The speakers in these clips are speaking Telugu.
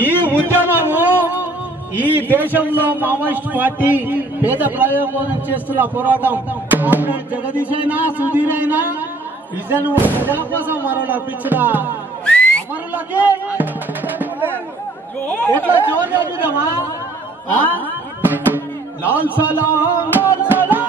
ఈ ఉద్యమము ఈ దేశంలో మావోయిస్ట్ పార్టీ పేద ప్రయోగం చేస్తున్న పోరాటం జగదీష్ అయినా సుధీర్ అయినా విజన్ ప్రజల కోసం అమరులు అర్పించిన అమరులకి ఎట్లా జోరు చేద్దామా? లాల్ సలాం లాల్ సలాం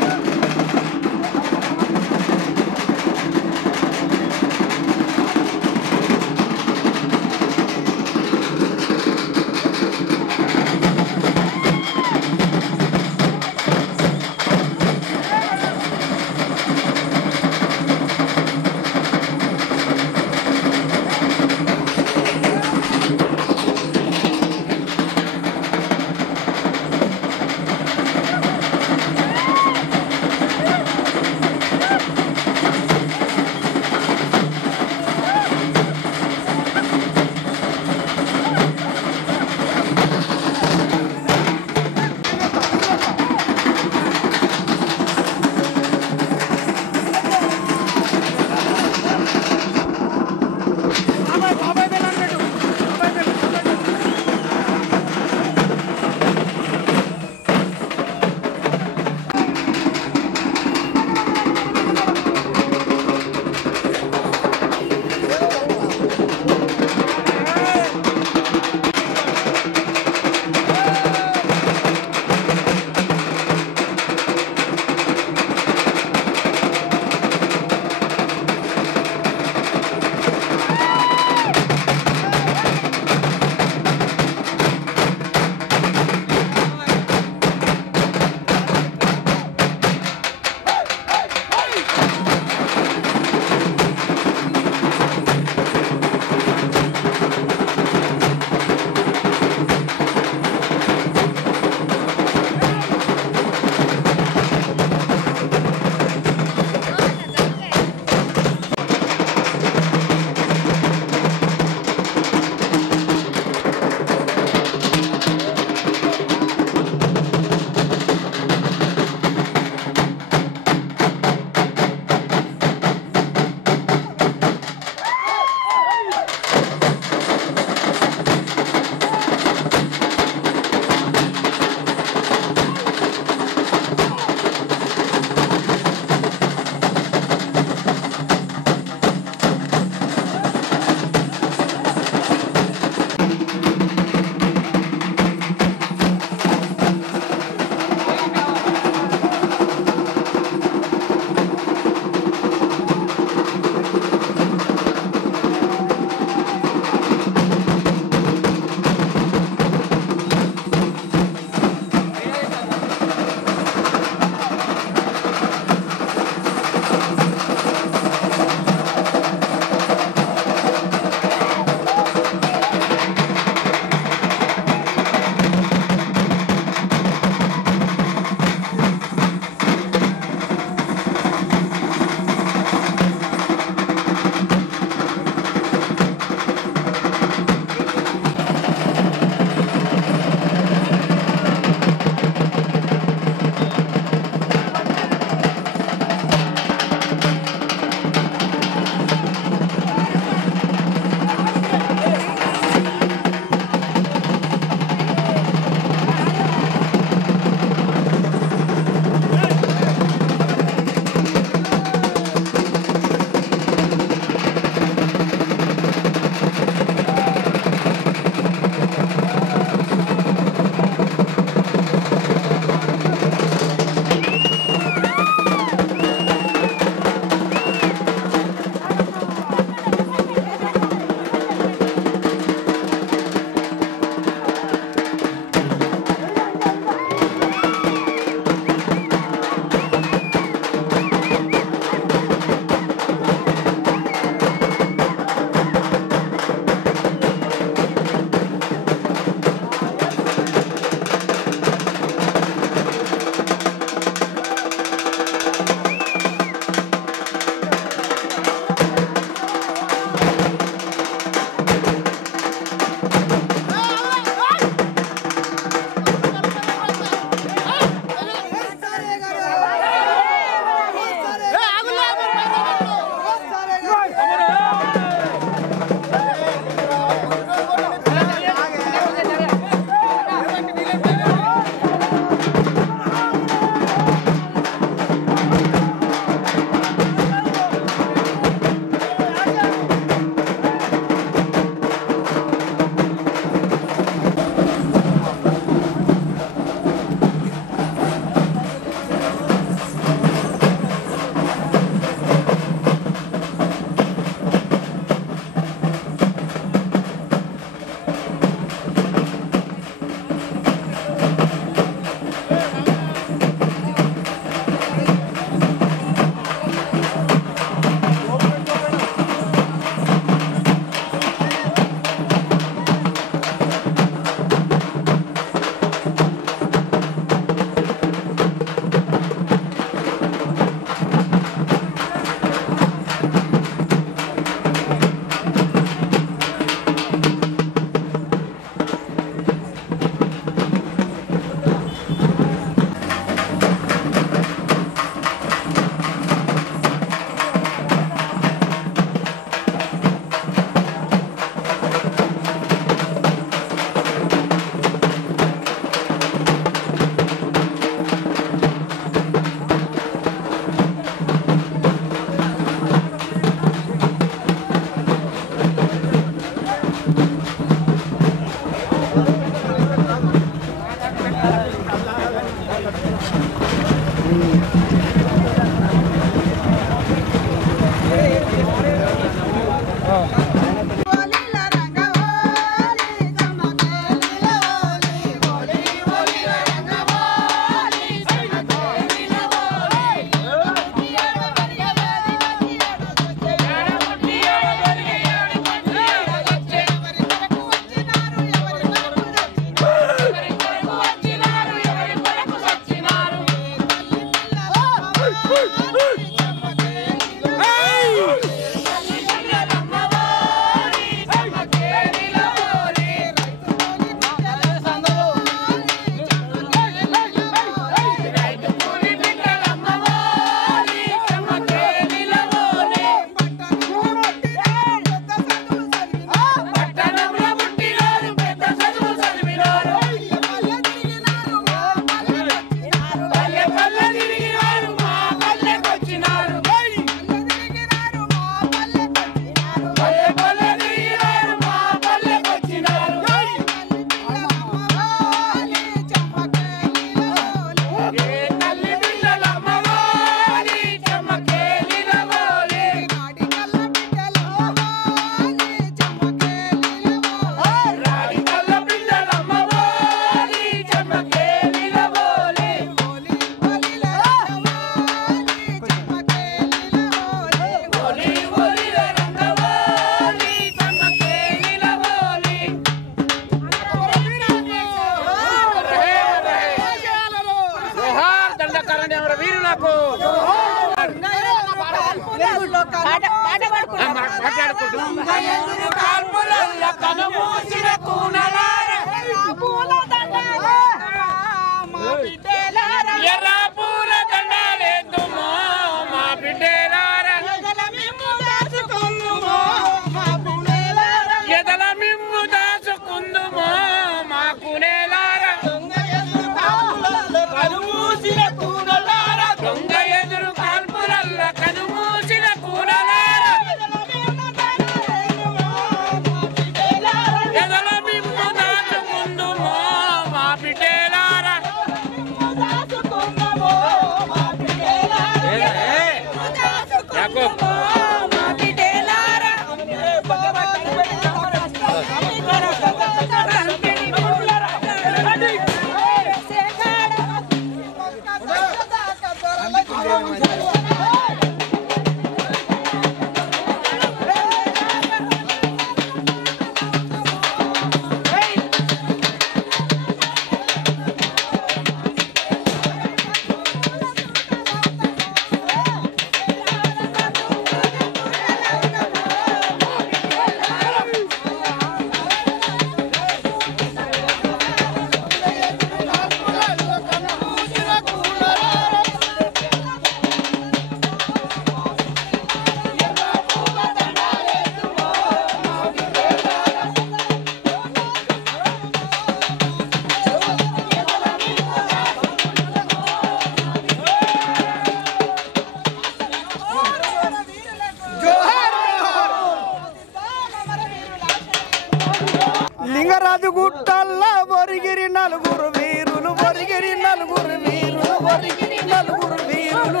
లింగరాజు గుట్టల్ల ఒరిగిరి నలుగురు వీరులు ఒరిగిరి నలుగురు వీరులు ఒరిగిరి నలుగురు వీరులు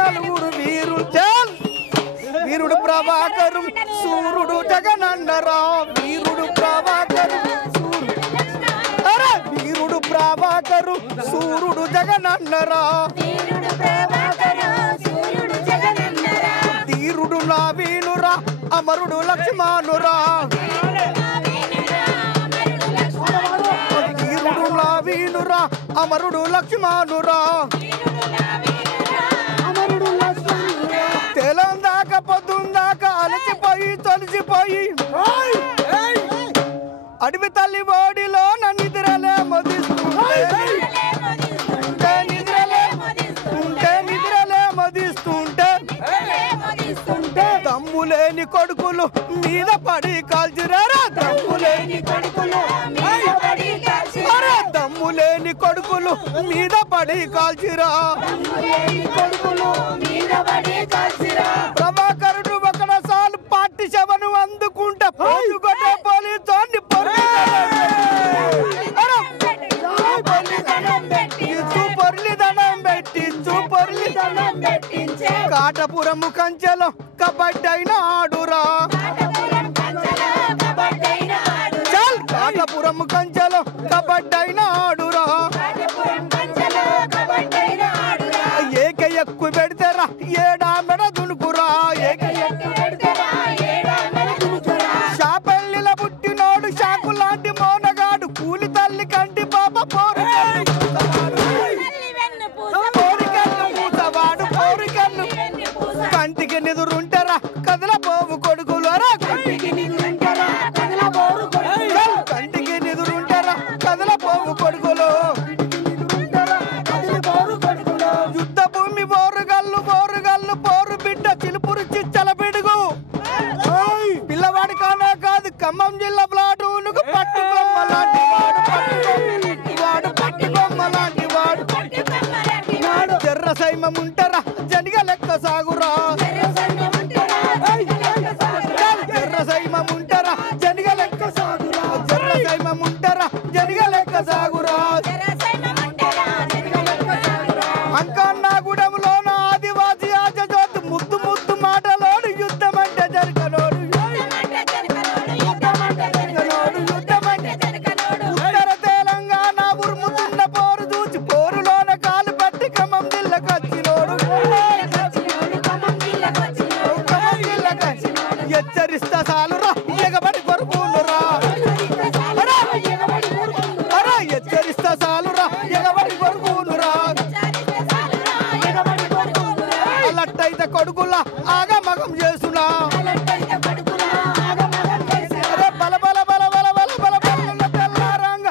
నలుగురు వీరులు చాల్ వీరుడు ప్రభాకరు సూర్యుడు జగనన్నరా వీరుడు ప్రభాకరు అరే వీరుడు ప్రభాకరు సూర్యుడు జగనన్నరా ధీరుడు నా వీనురా అమరుడు లక్ష్మణురా ధీరుడు నా వీనురా అమరుడు లక్ష్మణురా తెలందాక పొద్దుందాక అలసిపోయి తొలిసిపోయి అడవి తల్లి ఓడిలో నిద్రలే మదిస్తుంటే నిద్రలే మదిస్తుంటే దమ్ములేని కొడుకులు మీద పడి కాల్చిరారా దమ్ములేని కొడుకులు దమ్ములేని కొడుకులు మీద పడి కాల్చిరా ప్రభాకరుడు ఒకసారి పార్టీ శవను అందుకుంటే పోలుగొట్టే పోలీసు కాటపురము కంచెలో కబడ్డీ అయిన ఆడురా కాటపురము కంచెలో కబడ్డీ అయిన ఆడురా ఏక ఎక్కువ పెడితేరా ఏడా మెడ దునుకురా షాపెల్లిల పుట్టినోడు షాకు లాంటి మోనగాడు కూలి తల్లి కంటి పాప కంటికి నిదురుంటారా కదల పోవు కొడుకులు కంటికి నిదురుంటారా కదల పోవు కొడుకులు యుద్ధ భూమి బోరుగల్లు పోరు బిడ్డ చిలుపురు చిచ్చల పిడుగు పిల్లవాడి కానే కాదు ఖమ్మం జిల్లా ప్లాటూనుకు పట్టుకొమ్మ లాంటి వాడు పట్టుకొమ్మ లాంటి వాడు చెర్ర సైమముంటారా జనిగ లెక్క సాగురా చెర్ర సైమముంటారా జనిగ లెక్క సాగురా చెర్ర సైమముంటారా జనిగ లెక్క సాగురా అంకన్నా గుడములోన ఆదివాసి ఆజ జ్యోతి ముద్దు మాటలు ఆగమగం చేసునా అరే బల బల బల బల బల బల బల తెల్లారంగ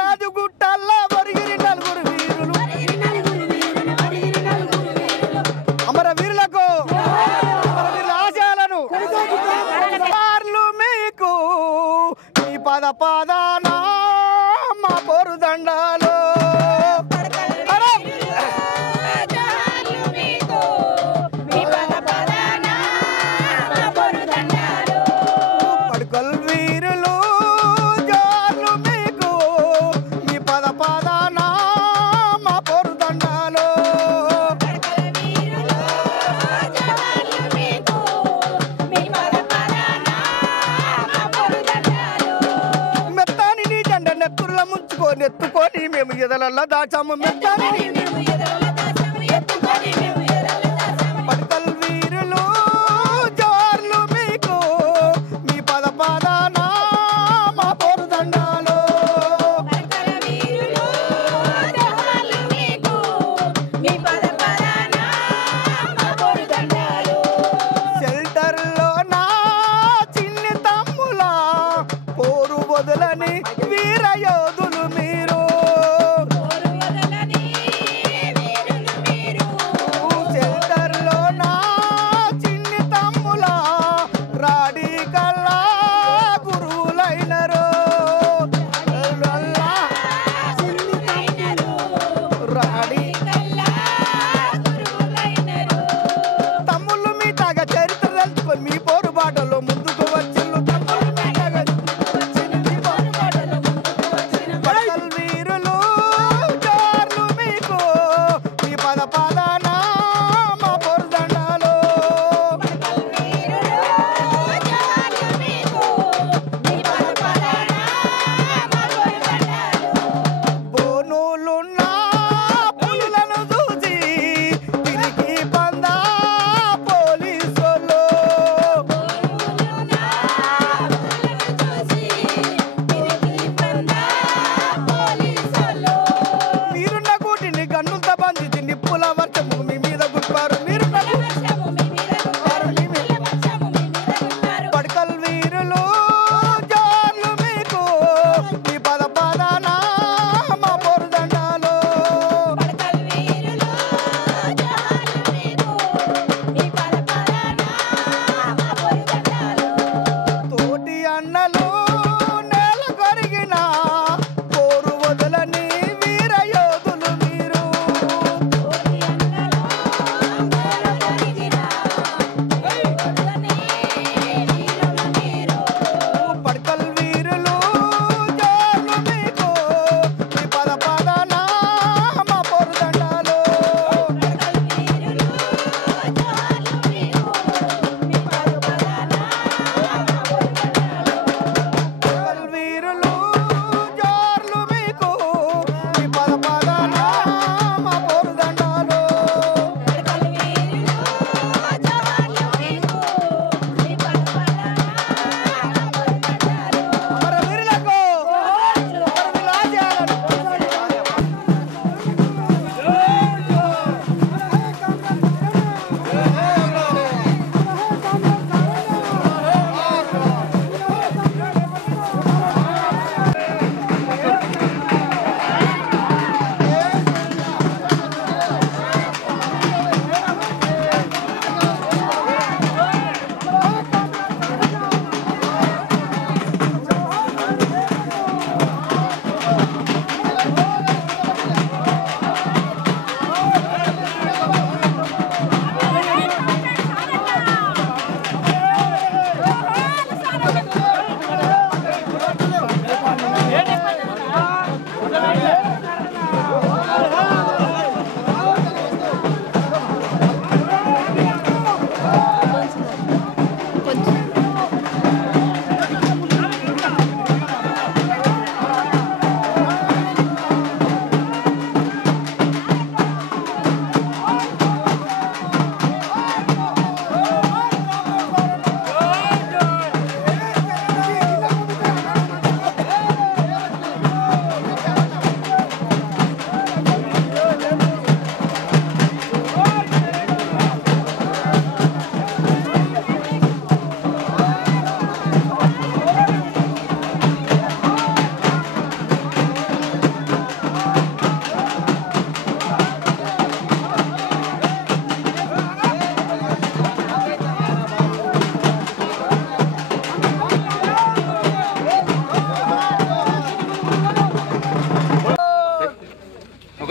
రాజు గుట్టల్లా వరిగిరి నలుగురు వీరులు అమర వీరులకు అమర వీరుల ఆశయాలను సార్లు మీకు మీ పద పాదానా మా పోరు దండాలు పడుకల్ వీరులు జార్లు మీకు మీ పద పాదానా మా పోరు దండాలు మెత్తాని నీ జెండ నెత్తుర్ల ముంచుకొని ఎత్తుకొని మేము ఎదలల్లా దాచాము మెత్తాని పడుకల్ వీరులు జార్లు మీకు మీ పద పాదానా మా పోరు దండాలు షెల్టర్లో నా చిన్ని తమ్ముల పోరు వదలని వీర యోధులు మీరు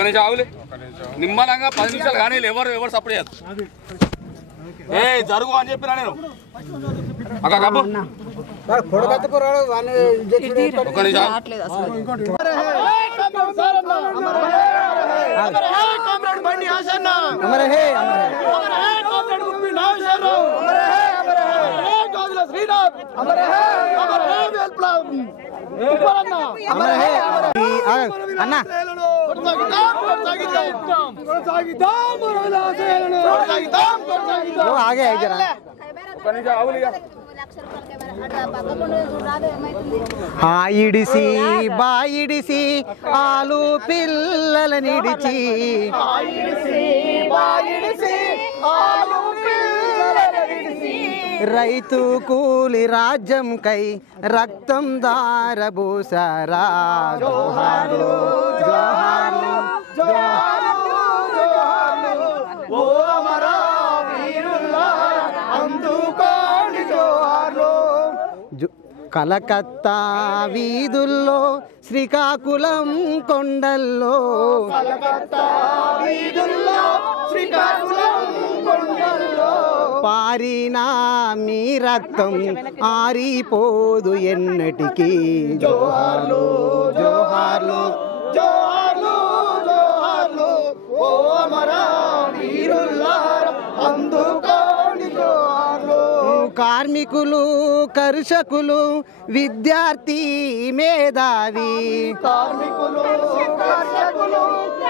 నిమిషం ఆవులే నిమ్మలంగా 10 నిమిషాలు కానీ ఎవరు సపోర్ట్ చేయదు ఏ జరుగు అని చెప్పినా నేను ఒక కప్పు ఒక నిమిషం అన్నా ఆగే ఇడిసి బాయిడిసి ఆలు పిల్లల నిడిచి రైతు కూలి రాజ్యం కై రక్తం దారబూసారా జోహార్లు జోహార్లు జోహార్లు ఓ అమరా వీరుల్లారా అందుకోండి జోహార్లు. కలకత్తా వీధుల్లో శ్రీకాకుళం కొండల్లో పారినా మీ రక్తం ఆరిపోదు ఎన్నటికీ జోహార్లు జోహార్లు జోహార్లు జోహార్లు ఓ అమరా వీరుల్లారా అందుకోండి జోహార్లు. కార్మికులు కర్షకులు విద్యార్థి మేధావి కార్మికులు కర్షకులు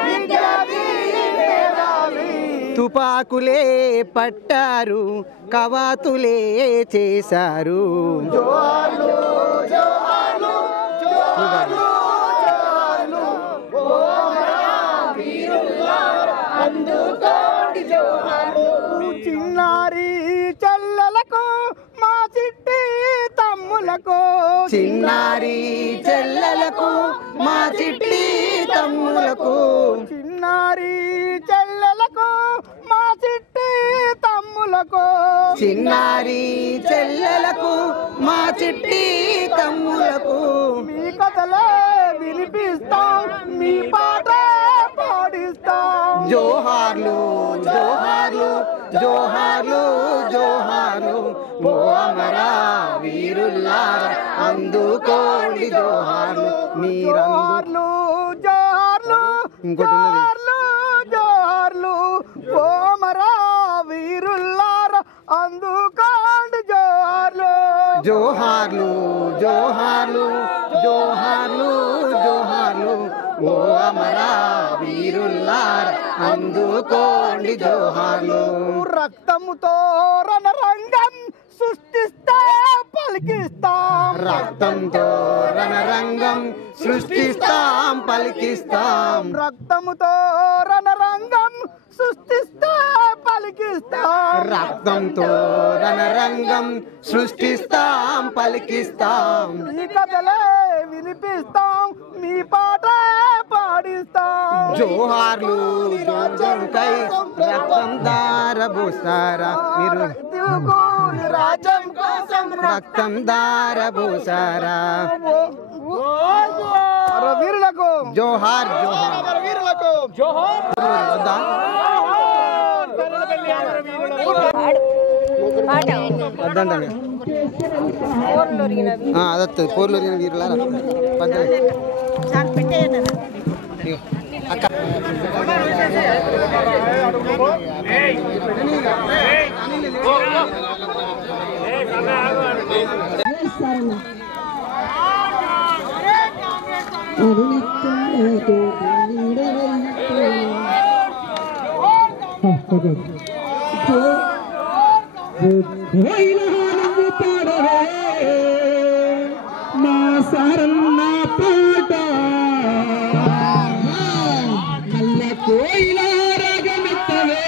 విద్యార్థి మేధావి తుపాకులే పట్టారు కవాతులే చేశారు జోహార్లు జోహార్లు జోహార్లు జోహార్లు ఓ అమరా వీరుల్లారా అందుకోండి జోహార్లు. చిన్నారి చెల్లెలకు మా చిట్టి తమ్ములకు చిన్నారి చెల్లెలకు మా చిట్టి తమ్ములకు చిన్నారి చెల్లెలకు మా చిట్టి తమ్ములకు చిన్నారి చెల్లెలకు మా చిట్టి తమ్ములకు మీ కథలే వినిపిస్తాం మీ పాట పాడిస్తాం జోహార్లు జోహార్లు జోహార్లు జోహార్లు ఓ అమరా వీరుల్లారా అందుకోండి జోహార్లు మీరందరూ జోహార్లు జోహార్లు జోహార్లు ఓ అమరా వీరుల్లారా అందుకోండి జోహార్లు జోహార్లు జోహార్లు జోహార్లు జోహార్లు ఓ అమరా వీరుల్లారా అందుకోండి జోహార్లు. రక్తముతో రణరంగం సృష్టిస్తే పలికిస్తాం రక్తంతో రణరంగం సృష్టిస్తాం పలికిస్తాం రక్తముతో రణరంగం సృష్టిస్తే పలికిస్తాం రక్తంతో రణరంగం సృష్టిస్తాం పలికిస్తాం మీ కథలే వినిపిస్తాం మీ పాట పాడిస్తాం జోహార్లు రాజ్యంకై రక్తం దారబోసారా మీరు రాజ్యం కోసం రక్తం దారబోసారా వీరులకు జోహార్ జోహార్ వీరులకు జోహార్ అదత్తు పోర్లు వీరులారా అక్క మా సారన్న పాట కళ్ళ కోయిల రాగమిత్తవే